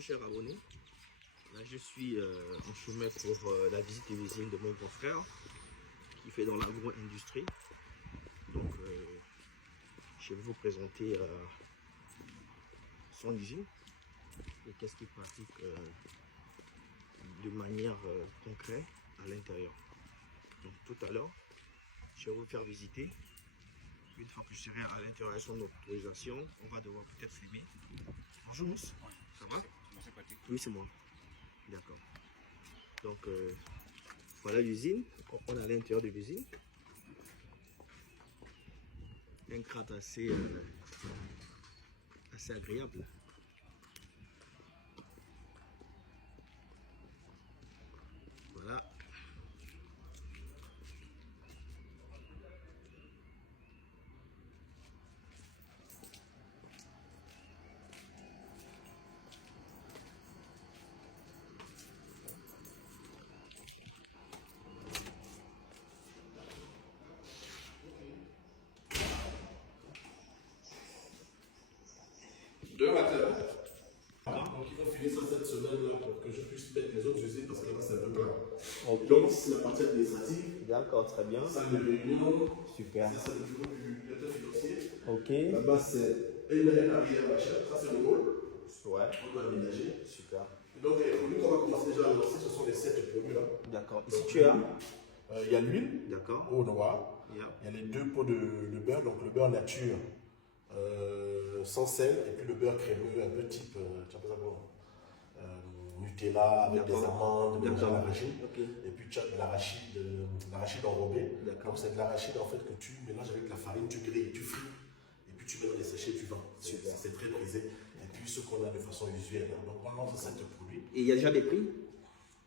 Bonjour chers abonnés, là je suis en chemin pour la visite des usines de mon confrère qui fait dans l'agro-industrie. Donc je vais vous présenter son usine et qu'est-ce qu'il pratique de manière concrète à l'intérieur. Donc tout à l'heure, je vais vous faire visiter. Une fois que je serai à l'intérieur de son autorisation, on va devoir peut-être filmer. Bonjour Mousse, oui. Ça va? Oui, c'est moi. D'accord. Donc voilà l'usine. On est à l'intérieur de l'usine. Un cadre assez agréable. Voilà. Demain matin. Donc il faut finir ça cette semaine-là pour que je puisse mettre les autres usines parce que là c'est un peu plat. Okay. Donc c'est la partie administrative. D'accord, très bien. Salle de réunion. Super. C'est ça le bureau du directeur financier. Ok. Là-bas c'est une arrière machin. Ça c'est le hall. Ouais. On doit aménager. Super. Et donc les produits qu'on va commencer déjà à lancer, ce sont les 7 produits là. D'accord. Ici tu as. Il y a l'huile. D'accord. Au noir. Yeah. Il y a les 2 pots de beurre, donc le beurre nature. Sans sel et puis le beurre crémeux un peu type tu appelles ça comment Nutella avec des amandes, de l'arachide. Okay. Et puis tu as de l'arachide enrobé. Donc c'est de l'arachide en fait que tu mélanges avec la farine, tu grilles, tu frites et puis tu mets dans les sachets, tu vends. C'est très prisé. Et puis ce qu'on a de façon usuelle. Donc on lance 7 produits. Et il y a déjà des prix?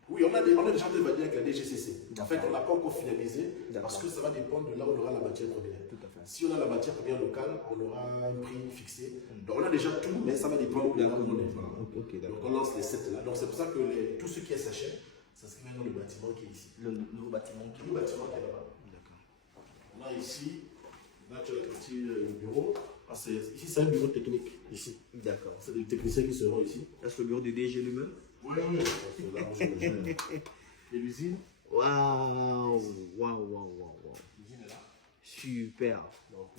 Oui, on a déjà débattu avec la DGCC. En fait, on n'a pas encore finalisé parce que ça va dépendre de là où on aura la matière première. Tout à fait. Si on a la matière première locale, on aura un prix fixé. Donc on a déjà tout, mais ça va dépendre de là où on est. Voilà. Okay, donc on lance les 7 là. Donc c'est pour ça que tout ce qui est sachet, ça se met dans le bâtiment qui est ici. Le nouveau bâtiment qui est là-bas. D'accord. On a ici, là tu as le petit bureau. Ah, ici c'est un bureau technique. Ici. D'accord. C'est des techniciens qui seront ici. Est-ce le bureau du DG lui-même? Oui. Et l'usine. Waouh. L'usine est là. Super. Donc,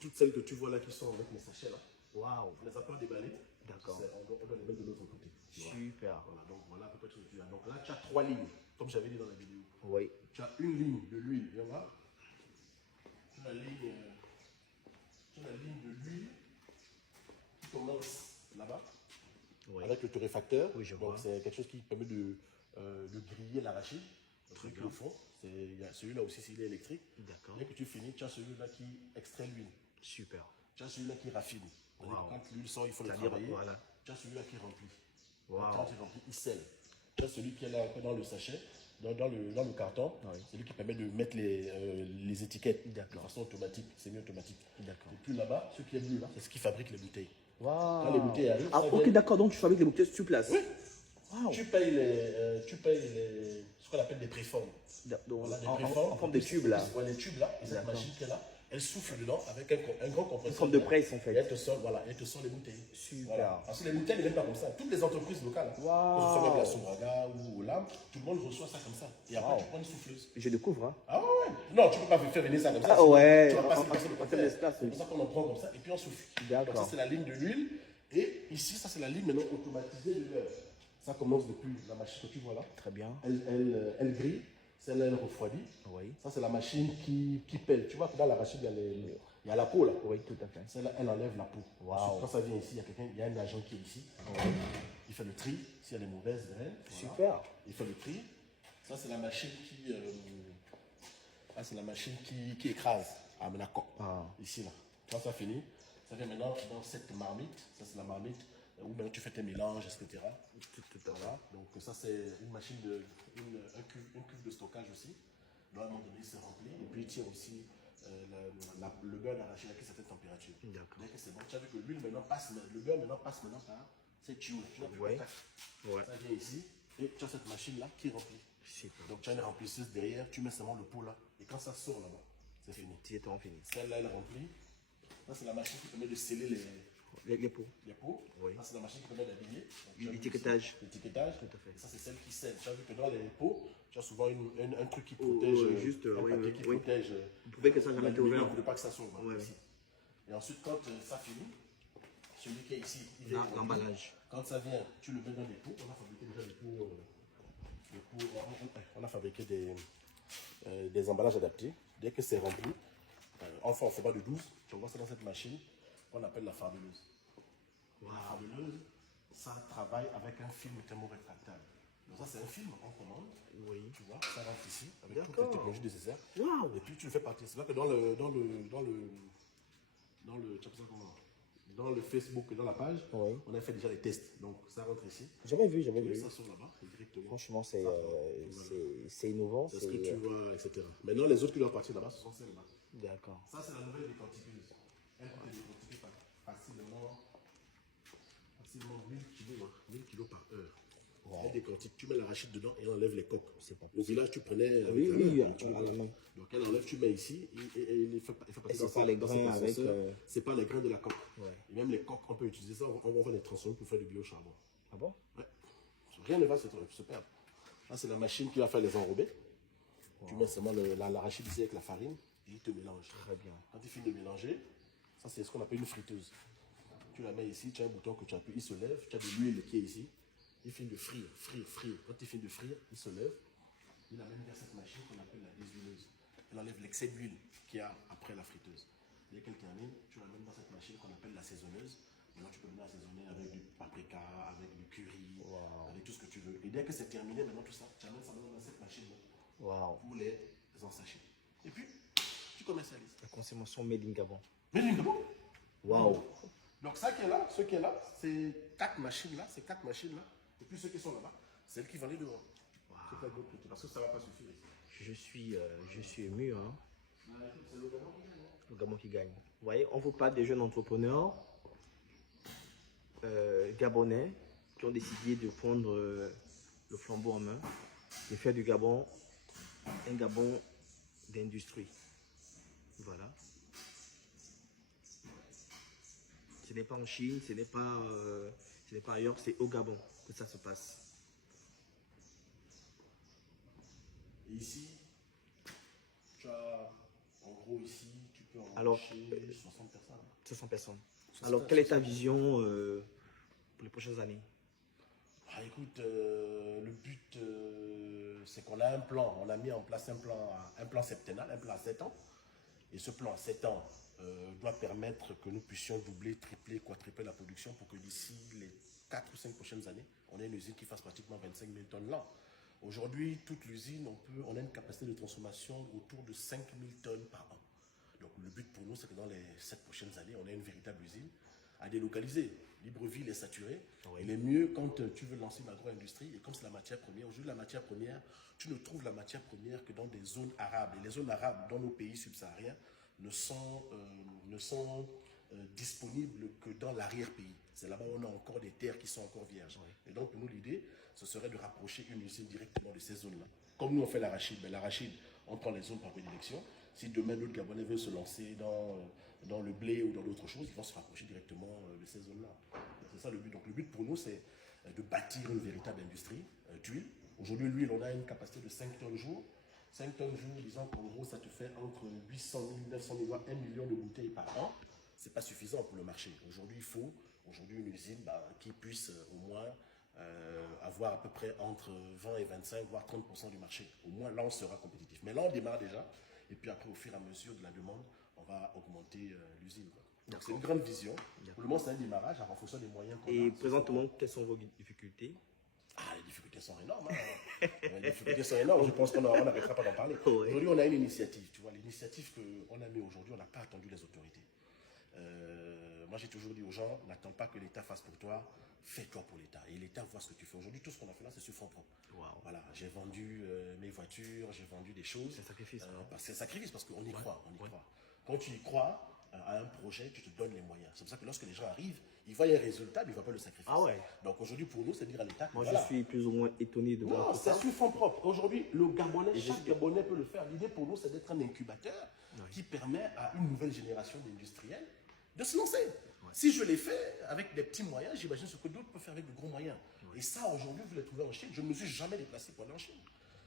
toutes celles que tu vois là qui sont avec les sachets là, Waouh. on les a pas déballées. D'accord. On doit les mettre de l'autre côté. Super. Voilà, donc voilà à peu près ce que tu as. Donc là, tu as 3 lignes, comme j'avais dit dans la vidéo. Oui. Tu as une ligne de l'huile, viens là. Tu as la ligne de l'huile qui commence là-bas. Oui. Avec le torréfacteur. Oui, je vois. Donc c'est quelque chose qui permet de griller l'arachide. Très bien. Au fond, il y a celui-là aussi, il est électrique. D'accord. Dès que tu finis, tu as celui-là qui extrait l'huile. Super. Tu as celui-là qui raffine. Wow. Quand l'huile sort, il faut le travailler. Voilà. Tu as celui-là qui remplit. Wow. Quand tu remplis, il scelle. Tu as celui qui est là dans le sachet, dans le carton. Oui. Celui qui permet de mettre les étiquettes de façon automatique, semi-automatique. D'accord. Et puis là-bas, ce qui est bleu là, c'est ce qui fabrique les bouteilles. Wow. Quand les bouteilles arrivent. Ah, ok, d'accord, donc tu fabriques les bouteilles sur place. Oui. Wow. Tu payes ce qu'on appelle des préformes. Voilà, en forme de tubes là. Ouais, les tubes là, et cette machine qui est là, elle souffle dedans avec un grand compresseur. Une forme de presse en fait. Et elle te sort les bouteilles. Super. Voilà. Parce que les bouteilles ne viennent pas comme ça. Toutes les entreprises locales, que ce soit même la Sobraga ou l'âme, tout le monde reçoit ça comme ça. Et après, tu prends une souffleuse. Je découvre. Hein. Ah ouais. Non, tu ne peux pas faire venir ça comme ça. Ah ouais. Tu vas passer en termes d'espace. C'est pour ça qu'on en prend comme ça et puis on souffle. D'accord. Donc ça, c'est la ligne de l'huile. Et ici, ça, c'est la ligne maintenant automatisée de l'heure. Ça commence depuis la machine que tu vois là. Très bien. Elle grille. Celle-là, elle refroidit. Oui. Ça, c'est la machine qui pèle. Tu vois que dans l'arachide, il y a la peau là. Oui, tout à fait. Celle-là, elle enlève la peau. Wow. Quand ça vient ici, il y a un agent qui est ici. Il fait le tri. S'il y a des mauvaises graines. Super. Voilà. Il fait le tri. Ça, c'est la machine qui écrase à Menacor. Ici, là. Quand ça finit, ça vient maintenant dans cette marmite. Ça, c'est la marmite où maintenant tu fais tes mélanges, etc. Voilà. Donc ça c'est une machine un cuve de stockage aussi. Donc à un moment donné c'est rempli et puis il tient aussi le beurre d'arachide à certaine température. D'accord. Dès que c'est bon, tu as vu que l'huile maintenant le beurre maintenant passe par cette tube. Tu vois, ça vient ici et tu as cette machine là qui remplit. Donc tu as une remplisseuse derrière, tu mets seulement le pot là et quand ça sort là-bas, c'est fini. C'est fini. Celle-là elle remplit. Ça c'est la machine qui permet de sceller Les pots. Les pots. Oui. Ça, c'est la machine qui permet d'habiller. L'étiquetage. L'étiquetage. Tout à fait. Et ça, c'est celle qui scelle. Tu as vu que dans les pots, tu as souvent un truc qui Oh, protège. juste, un oui, papier oui, qui oui. protège. Vous pouvez que ça jamais été ouvert. Il ne veut pas que ça s'ouvre. Ouais, Ici. Et ensuite, quand ça finit, celui qui est ici, il est L'emballage. quand ça vient, tu le mets dans les pots. On a fabriqué déjà des pots. On a fabriqué des emballages adaptés. Dès que c'est rempli, enfin, on ne fait pas de 12. Tu vois ça dans cette machine qu'on appelle la farbeleuse. Wow. La farbeleuse, ça travaille avec un film thermorétractable. Donc ça, c'est un film en commande. Oui. Tu vois, ça rentre ici avec toutes les technologies nécessaires. Wow. Et puis tu le fais partir. C'est là que tu sais pas comment, dans le Facebook et dans la page, Oui. on a fait déjà des tests. Donc ça rentre ici. Jamais vu, jamais Et vu. ça sort là-bas directement. Franchement, Voilà. c'est innovant. C'est ce que tu vois, etc. Maintenant, les autres qui doivent partir là-bas, ce sont celles-là. D'accord. Ça, c'est la nouvelle décortiqueuse. Elle peut te décortiquer facilement 1000 kilos, 1000 kilos par heure. Wow. Elle décortique, tu mets l'arachide dedans et elle enlève les coques. C'est pas Le village, tu prenais. avec Oui, la oui, main. tu as la main. Donc elle enlève, tu mets ici et il fait passer c'est pas les grains avec, C'est pas les grains de la coque. Ouais. Et même les coques, on peut utiliser ça, on va les transformer pour faire du biocharbon. Ah bon? Ouais. Rien ne va se perdre. Là, c'est la machine qui va faire les enrobés. Tu mets seulement l'arachide ici avec la farine et il te mélange. Très bien. Quand il finit de mélanger, ça c'est ce qu'on appelle une friteuse. Tu la mets ici, tu as un bouton que tu appuies, il se lève, tu as de l'huile qui est ici. Il finit de frire. Quand il finit de frire, il se lève. Il amène vers cette machine qu'on appelle la déshuileuse. Elle enlève l'excès d'huile qu'il y a après la friteuse. Dès qu'elle termine, tu l'amènes dans cette machine qu'on appelle l'assaisonneuse. Maintenant, tu peux venir assaisonner avec du paprika, avec du curry, avec tout ce que tu veux. Et dès que c'est terminé, maintenant tout ça, tu amènes ça dans cette machine-là Wow. pour les ensachets. Et puis, tu commercialises. La consommation made in Gabon. Mais du Gabon. Wow. Donc ça qui est là, ce qui est là, c'est 4 machines là, et puis ceux qui sont là-bas, c'est elles qui vont aller dehors. Wow. Parce que ça ne va pas suffire ici. Je suis ému, hein. C'est le Gabon qui gagne. Le Gabon qui gagne. Vous voyez, on vous parle des jeunes entrepreneurs gabonais qui ont décidé de prendre le flambeau en main et faire du Gabon un Gabon d'industrie. Voilà. Ce n'est pas en Chine, ce n'est pas ailleurs, c'est au Gabon que ça se passe. Et ici, tu as, en gros ici, tu peux Alors, embaucher 60 personnes. 500 personnes. 60 Alors, quelle est ta vision pour les prochaines années? Ah, écoute, le but, c'est qu'on a un plan. On a mis en place un plan septennal, un plan à 7 ans. Et ce plan à 7 ans doit permettre que nous puissions doubler, tripler, quadrupler la production pour que d'ici les 4 ou 5 prochaines années, on ait une usine qui fasse pratiquement 25 000 tonnes l'an. Aujourd'hui, toute l'usine, on a une capacité de transformation autour de 5 000 tonnes par an. Donc le but pour nous, c'est que dans les 7 prochaines années, on ait une véritable usine à délocaliser. Libreville est saturée. Oui. Il est mieux quand tu veux lancer une agro-industrie, et comme c'est la matière première, aujourd'hui la matière première, tu ne trouves la matière première que dans des zones arabes. Et les zones arabes dans nos pays subsahariens ne sont disponibles que dans l'arrière-pays. C'est là-bas où on a encore des terres qui sont encore vierges. Oui. Et donc pour nous, l'idée, ce serait de rapprocher une usine directement de ces zones-là. Comme nous on fait l'arachide, ben, l'arachide, on prend les zones par prédilection. Si demain l'autre Gabonais veut se lancer dans le blé ou dans d'autres choses, ils vont se rapprocher directement de ces zones-là. C'est ça le but. Donc le but pour nous, c'est de bâtir une véritable industrie d'huile. Aujourd'hui, l'huile, on a une capacité de 5 tonnes jour. 5 tonnes jour, disons qu'en gros, ça te fait entre 800 000, 900 000, voire 1 million de bouteilles par an. Ce n'est pas suffisant pour le marché. Aujourd'hui, il faut une usine qui puisse au moins avoir à peu près entre 20 et 25, voire 30% du marché. Au moins, là, on sera compétitif. Mais là, on démarre déjà. Et puis après, au fur et à mesure de la demande, on va augmenter l'usine. Donc, c'est une grande vision. Pour le moment, c'est un démarrage en fonction des moyens qu'on a. Et présentement, quelles sont vos difficultés? Ah, les difficultés sont énormes. Hein. Les difficultés sont énormes. Je pense qu'on n'arrêtera pas d'en parler. Oui. Aujourd'hui, on a une initiative. Tu vois, l'initiative qu'on a mis aujourd'hui, on n'a pas attendu les autorités. Moi, j'ai toujours dit aux gens, n'attends pas que l'État fasse pour toi, fais-toi pour l'État. Et l'État voit ce que tu fais. Aujourd'hui, tout ce qu'on a fait là, c'est sur fonds propres. Wow. Voilà, j'ai vendu mes voitures, j'ai vendu des choses. C'est un sacrifice. C'est un sacrifice parce qu'on y croit. Quand tu y crois à un projet, tu te donnes les moyens. C'est pour ça que lorsque les gens arrivent, ils voient un résultat, mais ils ne voient pas le sacrifice. Ah ouais. Donc aujourd'hui, pour nous, c'est dire à l'État. Moi, voilà. je suis plus ou moins étonné de voir Non, tout c'est ça. sur fonds propres. Aujourd'hui, le Gabonais, chaque Gabonais peut le faire. L'idée pour nous, c'est d'être un incubateur qui permet à une nouvelle génération d'industriels de se lancer. Si je l'ai fait avec des petits moyens, j'imagine ce que d'autres peuvent faire avec de gros moyens. Et ça, aujourd'hui, vous le trouvez en Chine. Je ne me suis jamais déplacé pour aller en Chine.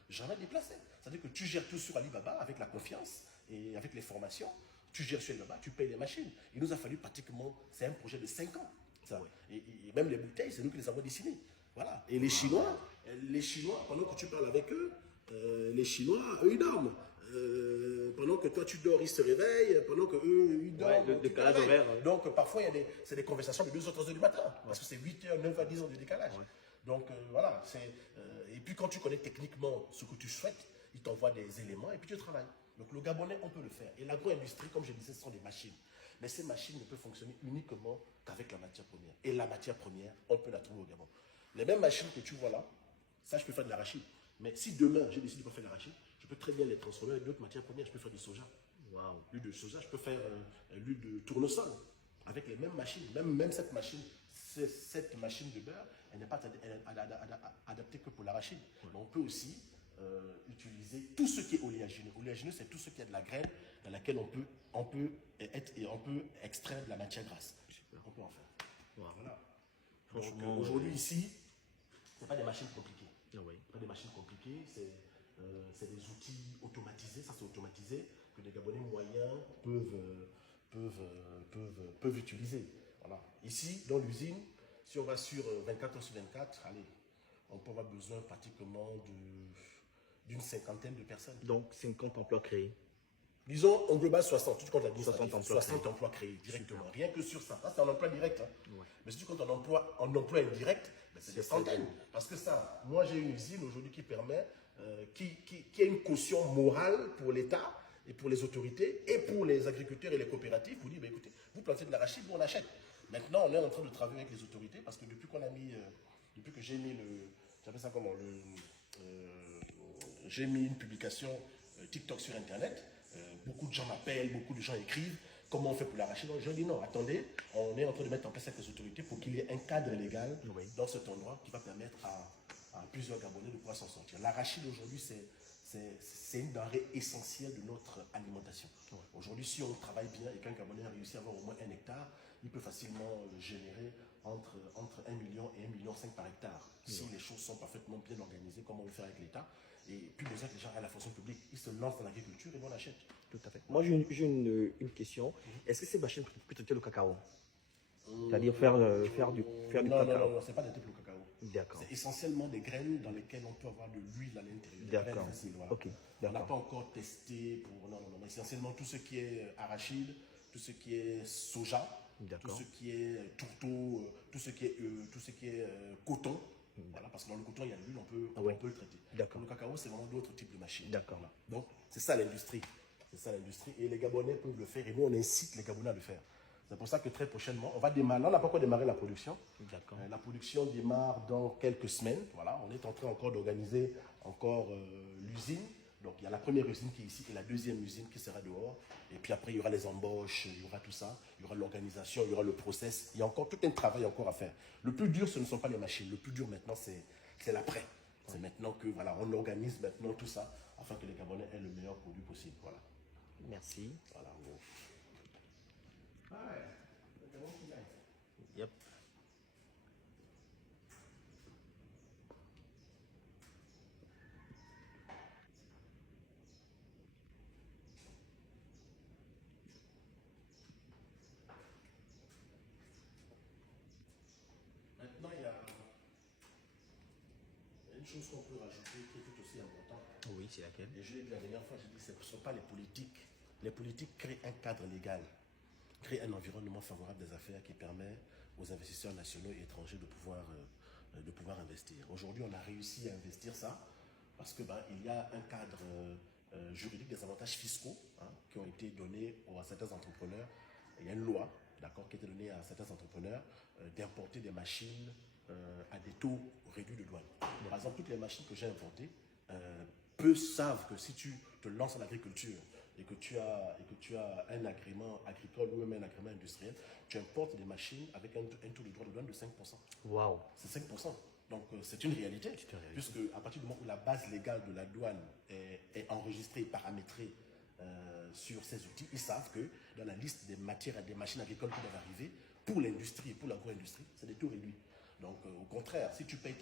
Jamais déplacé. C'est-à-dire que tu gères tout sur Alibaba avec la confiance et avec les formations. Tu gères sur Alibaba, tu payes les machines. Il nous a fallu pratiquement, c'est un projet de 5 ans. Ça. Et même les bouteilles, c'est nous qui les avons dessinées. Voilà. Et les Chinois, pendant que tu parles avec eux, les Chinois, eux, ils dorment. Pendant que toi tu dors, ils se réveillent. Pendant que eux, ils dorment. Le décalage horaire. Donc parfois, c'est des conversations de 2 ou 3 heures du matin. Parce que c'est 8 heures, 9 à 10 heures de décalage. Donc voilà. Et puis quand tu connais techniquement ce que tu souhaites, ils t'envoient des éléments et puis tu travailles. Donc le Gabonais, on peut le faire. Et l'agro-industrie, comme je disais, ce sont des machines. Mais ces machines ne peuvent fonctionner uniquement qu'avec la matière première. Et la matière première, on peut la trouver au Gabon. Les mêmes machines que tu vois là, ça, je peux faire de l'arachide. Mais si demain, j'ai décidé de pas faire de l'arachide, je peux très bien les transformer avec d'autres matières premières. Je peux faire du soja. L'huile de soja, je peux faire l'huile de tournesol. Avec les mêmes machines. Même cette machine de beurre, elle n'est pas adaptée que pour l'arachide. Mais on peut aussi utiliser tout ce qui est oléagineux. Oléagineux, c'est tout ce qui est de la graine dans laquelle on peut extraire de la matière grasse. On peut en faire. Voilà. Franchement, aujourd'hui, ici, ce n'est pas des machines compliquées. Pas des machines compliquées, c'est des outils automatisés, ça c'est automatisé, que les Gabonais moyens peuvent utiliser. Voilà. Ici, dans l'usine, si on va sur 24 heures sur 24, allez, on peut avoir besoin pratiquement d'une 50aine de personnes. Donc 50 emplois créés. Disons, en global 60, tu comptes la 60 emplois créés directement. Super. Rien que sur ça. Ça, c'est un emploi direct. Hein. Mais si tu comptes en emploi indirect, ben, c'est des centaines. Parce que ça, moi j'ai une usine aujourd'hui qui permet, qui a une caution morale pour l'État et pour les autorités et pour les agriculteurs et les coopératives. Vous dites, ben, écoutez, vous plantez de l'arachide, nous on achète. Maintenant, on est en train de travailler avec les autorités parce que depuis que j'ai mis j'appelle ça comment, j'ai mis une publication TikTok sur Internet. Beaucoup de gens m'appellent, beaucoup de gens écrivent. Comment on fait pour l'arachide? Je dis non, attendez, on est en train de mettre en place avec les autorités pour qu'il y ait un cadre légal dans cet endroit qui va permettre à plusieurs Gabonais de pouvoir s'en sortir. L'arachide aujourd'hui, c'est une denrée essentielle de notre alimentation. Aujourd'hui, si on travaille bien et qu'un Gabonais a réussi à avoir au moins 1 hectare, il peut facilement générer entre 1 million et 1,5 million par hectare. Si les choses sont parfaitement bien organisées, comme on le fait avec l'État. Et puis besoin que les gens aient la fonction publique, ils se lancent dans l'agriculture et on achète. Tout à fait. Moi, j'ai une question. Est-ce que ces machines peuvent traiter le cacao? C'est-à-dire faire du cacao? Non, c'est pas des types de cacao. D'accord. C'est essentiellement des graines dans lesquelles on peut avoir de l'huile à l'intérieur. D'accord. Voilà. Ok. On n'a pas encore testé pour. Non, mais essentiellement tout ce qui est arachide, tout ce qui est soja, tout ce qui est tourteau, tout ce qui est coton. Voilà, parce que dans le coton, il y a de l'huile, on peut le traiter. Pour le cacao, c'est vraiment d'autres types de machines. D'accord. Voilà. Donc, c'est ça l'industrie. C'est ça l'industrie. Et les Gabonais peuvent le faire. Et nous, on incite les Gabonais à le faire. C'est pour ça que très prochainement, on va démarrer. Là, on n'a pas encore démarré la production. La production démarre dans quelques semaines. Voilà, on est en train encore d'organiser l'usine. Donc, il y a la première usine qui est ici et la deuxième usine qui sera dehors. Et puis après, il y aura les embauches, il y aura tout ça. Il y aura l'organisation, il y aura le process. Il y a encore tout un travail encore à faire. Le plus dur, ce ne sont pas les machines. Le plus dur maintenant, c'est l'après. C'est maintenant que, voilà, on organise maintenant tout ça afin que les Gabonais aient le meilleur produit possible. Voilà. Merci. Voilà, en gros. Yep. Maintenant, il y a une chose qu'on peut rajouter qui est tout aussi importante. Oui, c'est laquelle? Et je l'ai dit la dernière fois, je dis ce ne sont pas les politiques. Les politiques créent un cadre légal, créent un environnement favorable des affaires qui permet aux investisseurs nationaux et étrangers de pouvoir investir. Aujourd'hui, on a réussi à investir ça parce que il y a un cadre juridique, des avantages fiscaux qui ont été donnés à certains entrepreneurs. Il y a une loi, d'accord, qui a été donnée à certains entrepreneurs d'importer des machines à des taux réduits de douane. Par exemple, toutes les machines que j'ai importées, peu savent que si tu te lances en agriculture et que tu as un agrément agricole ou même un agrément industriel, tu importes des machines avec un taux de droit de douane de 5%. Waouh! C'est 5%. Donc c'est une réalité, puisque à partir du moment où la base légale de la douane est enregistrée et paramétrée sur ces outils, ils savent que dans la liste des matières et des machines agricoles qui doivent arriver, pour l'industrie et pour l'agro-industrie, c'est des taux réduits. Donc, au contraire, si tu payes,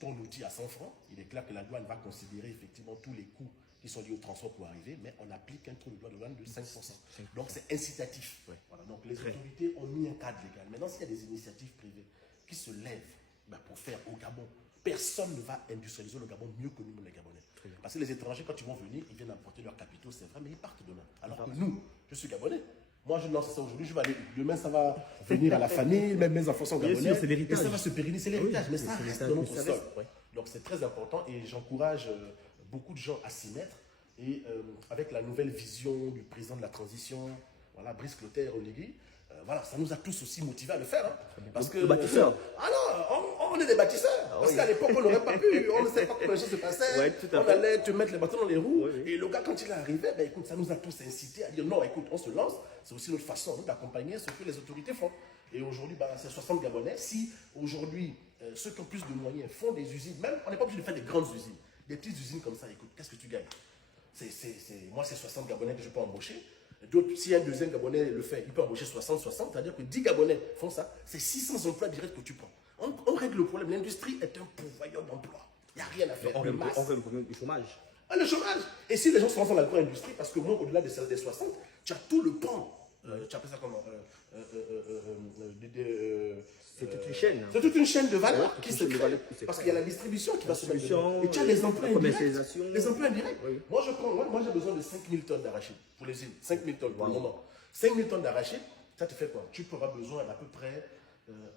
ton outil à 100 francs, il est clair que la douane va considérer effectivement tous les coûts qui sont liés au transport pour arriver, mais on applique un taux de douane de 5%. Donc, c'est incitatif. Ouais. Voilà, donc, les autorités ont mis un cadre légal. Maintenant, s'il y a des initiatives privées qui se lèvent pour faire au Gabon, personne ne va industrialiser le Gabon mieux que nous, les Gabonais. Parce que les étrangers, quand ils vont venir, ils viennent apporter leurs capitaux, c'est vrai, mais ils partent demain. Alors que nous, je suis Gabonais. Moi, je lance ça aujourd'hui, je vais aller. Demain, ça va venir à la famille, même mes enfants sont Gabonais. C'est l'héritage. Et ça va se pérenniser, c'est l'héritage. Mais ça reste dans notre sol. Ouais. Donc, c'est très important et j'encourage beaucoup de gens à s'y mettre. Et avec la nouvelle vision du président de la transition, voilà, Brice Clotaire Oligui, voilà, ça nous a tous aussi motivés à le faire. Hein, parce que bâtisseurs. On est des bâtisseurs. Parce qu'à l'époque, on n'aurait pas pu. On ne sait pas comment les choses se passaient. Ouais, tout à on fait. allait te mettre les bâtons dans les roues. Oui, oui. Et le gars, quand il est arrivé, ben, écoute, ça nous a tous incités à dire non, écoute, on se lance. C'est aussi notre façon nous, d'accompagner ce que les autorités font. Et aujourd'hui, ben, c'est 60 Gabonais. Si aujourd'hui, ceux qui ont plus de moyens font des usines, même, on n'est pas obligé de faire des grandes usines. Des petites usines comme ça, écoute, qu'est-ce que tu gagnes? Moi, c'est 60 Gabonais que je peux embaucher. D'autres, si un deuxième Gabonais le fait, il peut embaucher 60, c'est-à-dire que 10 Gabonais font ça, c'est 600 emplois directs que tu prends. On règle le problème. L'industrie est un pourvoyeur d'emplois. Il n'y a rien à faire. On règle le problème du chômage. Ah, le chômage. Et si les gens se lancent dans l'agro-industrie, parce que moi, au-delà des 60, tu as tout le pan. Tu appelles ça comment C'est toute une chaîne. C'est toute une chaîne de valeur Ouais, qui se crée. Parce qu'il y a la distribution qui va se mettre dedans. Et tu as les les emplois la indirects. commercialisation. Les emplois indirects. Oui. Moi, j'ai besoin de 5000 tonnes d'arachide pour les îles. 5000 tonnes pour le moment. 5000 tonnes d'arachide, ça te fait quoi? Tu auras besoin d'à peu près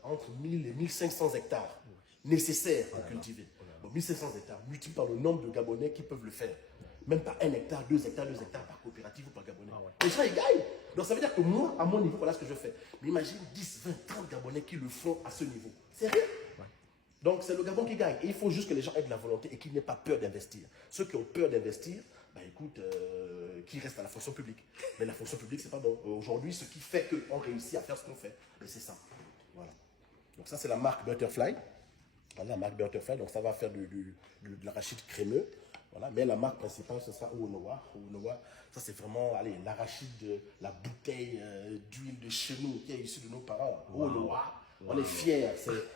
entre 1000 et 1500 hectares nécessaires à cultiver. Bon, 1500 hectares, multiplié par le nombre de Gabonais qui peuvent le faire. Même pas 1 hectare, 2 hectares, 2 hectares par coopérative ou par Gabonais. Les gens, ils gagnent. Donc ça veut dire que moi, à mon niveau, voilà ce que je fais. Mais imagine 10, 20, 30 Gabonais qui le font à ce niveau. C'est rien. Donc c'est le Gabon qui gagne. Et il faut juste que les gens aient de la volonté et qu'ils n'aient pas peur d'investir. Ceux qui ont peur d'investir, bah écoute, qui restent à la fonction publique. Mais la fonction publique, c'est pas bon. Aujourd'hui, ce qui fait qu'on réussit à faire ce qu'on fait, c'est ça. Voilà. Donc ça, c'est la marque Butterfly. Voilà, la marque Butterfly. Donc ça va faire de l'arachide crémeux. Voilà. Mais la marque principale, ce sera Oonowa. Oonowa, ça c'est vraiment l'arachide, la bouteille d'huile de chez nous qui est issue de nos parents. Oonowa. On est fiers.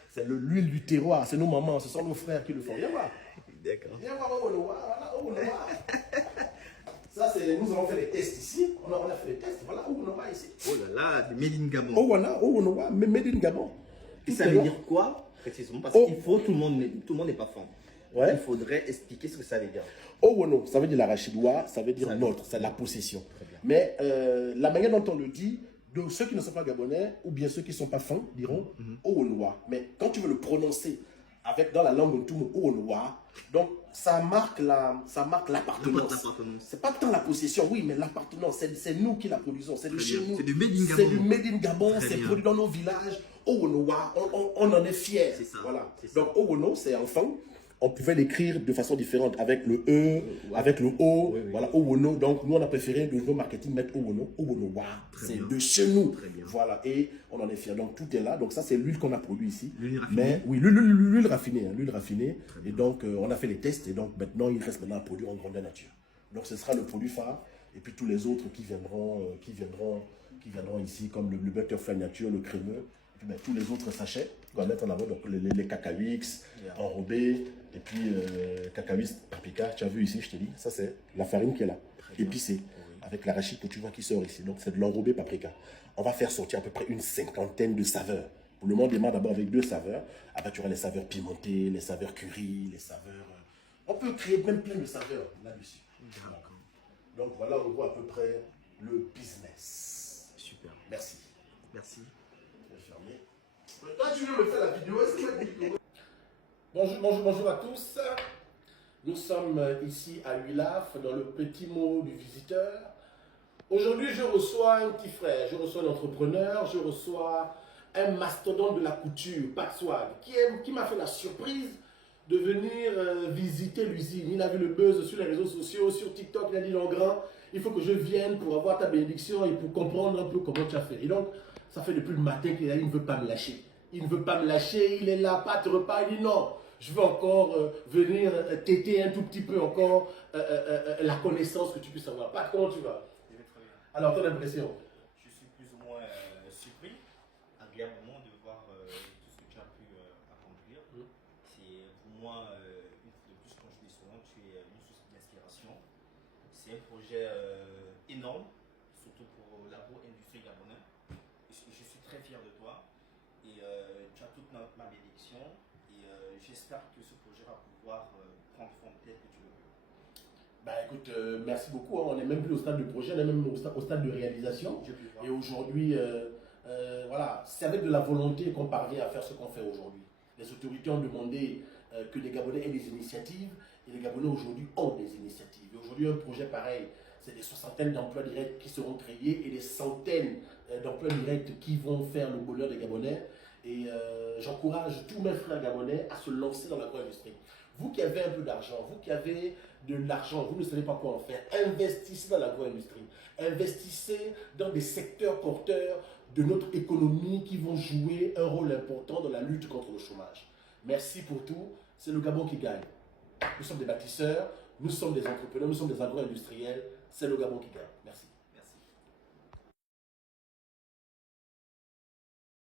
C'est l'huile du terroir. C'est nos mamans, ce sont nos frères qui le font. Viens voir. D'accord. Viens voir Oonowa. Voilà, Oonowa. Ça, nous avons fait les tests ici. On a fait les tests. Voilà, Oonowa ici. Oh là là, des Made in Gabon. Oh voilà, Oonowa, made in Gabon. Et ça veut dire quoi précisément? Parce qu'il faut, tout le monde n'est pas fan. Ouais. Il faudrait expliquer ce que ça veut dire. Owono, ça veut dire l'arachide. Wa, ça veut dire notre, c'est la possession. Mais la manière dont on le dit, de ceux qui ne sont pas gabonais, ou bien ceux qui ne sont pas fans, diront Owonoa. Mais quand tu veux le prononcer dans la langue de Owonoa, donc ça marque l'appartenance. C'est pas tant la possession, oui, mais l'appartenance, c'est nous qui la produisons, c'est de chez nous. C'est du Made in Gabon. C'est du Made in Gabon, c'est produit dans nos villages. Owonoa, on en est fiers. C'est ça. Voilà. Donc Owono, c'est enfant. On pouvait l'écrire de façon différente avec le E, avec le O, voilà, Owono. Donc, nous, on a préféré, de niveau marketing, mettre Owono. Owono, c'est de chez nous. Voilà, et on en est fiers. Donc, tout est là. Donc, ça, c'est l'huile qu'on a produit ici. L'huile raffinée. Mais, oui, l'huile raffinée. Hein, l'huile raffinée. Et donc, on a fait les tests. Et donc, maintenant, il reste maintenant un produit en grandeur nature. Donc, ce sera le produit phare. Et puis, tous les autres qui viendront ici, comme le Butterfly Nature, le crémeux. Et puis, ben, tous les autres sachets qu'on va mettre en avant. Donc, les cacahuix enrobés. Et puis, cacahuètes paprika, tu as vu ici, je te dis, ça c'est la farine qui est là, épicée, avec l'arachide que tu vois qui sort ici. Donc, c'est de l'enrobé paprika. On va faire sortir à peu près une 50aine de saveurs. Pour le moment, on démarre d'abord avec 2 saveurs. Après, tu auras les saveurs pimentées, les saveurs curry, les saveurs... On peut créer même plein de saveurs là-dessus. Donc, voilà, on voit à peu près le business. Super. Merci. Merci. Je vais fermer. Toi, tu veux me faire la vidéo, est-ce que la vidéo... Bonjour à tous. Nous sommes ici à Huilaf, dans le petit mot du visiteur. Aujourd'hui, je reçois un petit frère, je reçois un entrepreneur, je reçois un mastodonte de la couture, Pat Swag, qui m'a fait la surprise de venir visiter l'usine. Il a vu le buzz sur les réseaux sociaux, sur TikTok, il a dit en grand, il faut que je vienne pour avoir ta bénédiction et pour comprendre un peu comment tu as fait. Et donc, ça fait depuis le matin qu'il ne veut pas me lâcher. Il ne veut pas me lâcher, il est là, pas de repas, il dit non, je veux encore venir t'aider un tout petit peu encore la connaissance que tu puisses avoir. Pas comment tu vas? Je vais très bien. Alors, ton impression? Je suis plus ou moins C'est un projet énorme, surtout pour l'agro-industrie gabonaise. Je suis très fier de toi et tu as toute ma bénédiction et j'espère que ce projet va pouvoir prendre forme tel que tu le veux. Bah écoute, merci beaucoup, hein. On n'est même plus au stade de projet, on est même au stade de réalisation. Et aujourd'hui, voilà, c'est avec de la volonté qu'on parvient à faire ce qu'on fait aujourd'hui. Les autorités ont demandé que les Gabonais aient des initiatives et les Gabonais aujourd'hui ont des initiatives. Et aujourd'hui, un projet pareil, c'est des soixantaines d'emplois directs qui seront créés et des centaines d'emplois directs qui vont faire le bonheur des Gabonais. Et j'encourage tous mes frères gabonais à se lancer dans l'agro-industrie. Vous qui avez un peu d'argent, vous qui avez de l'argent, vous ne savez pas quoi en faire, investissez dans l'agro-industrie. Investissez dans des secteurs porteurs de notre économie qui vont jouer un rôle important dans la lutte contre le chômage. Merci pour tout. C'est le Gabon qui gagne. Nous sommes des bâtisseurs, nous sommes des entrepreneurs, nous sommes des agro-industriels. C'est le Gabon qui gagne. Merci.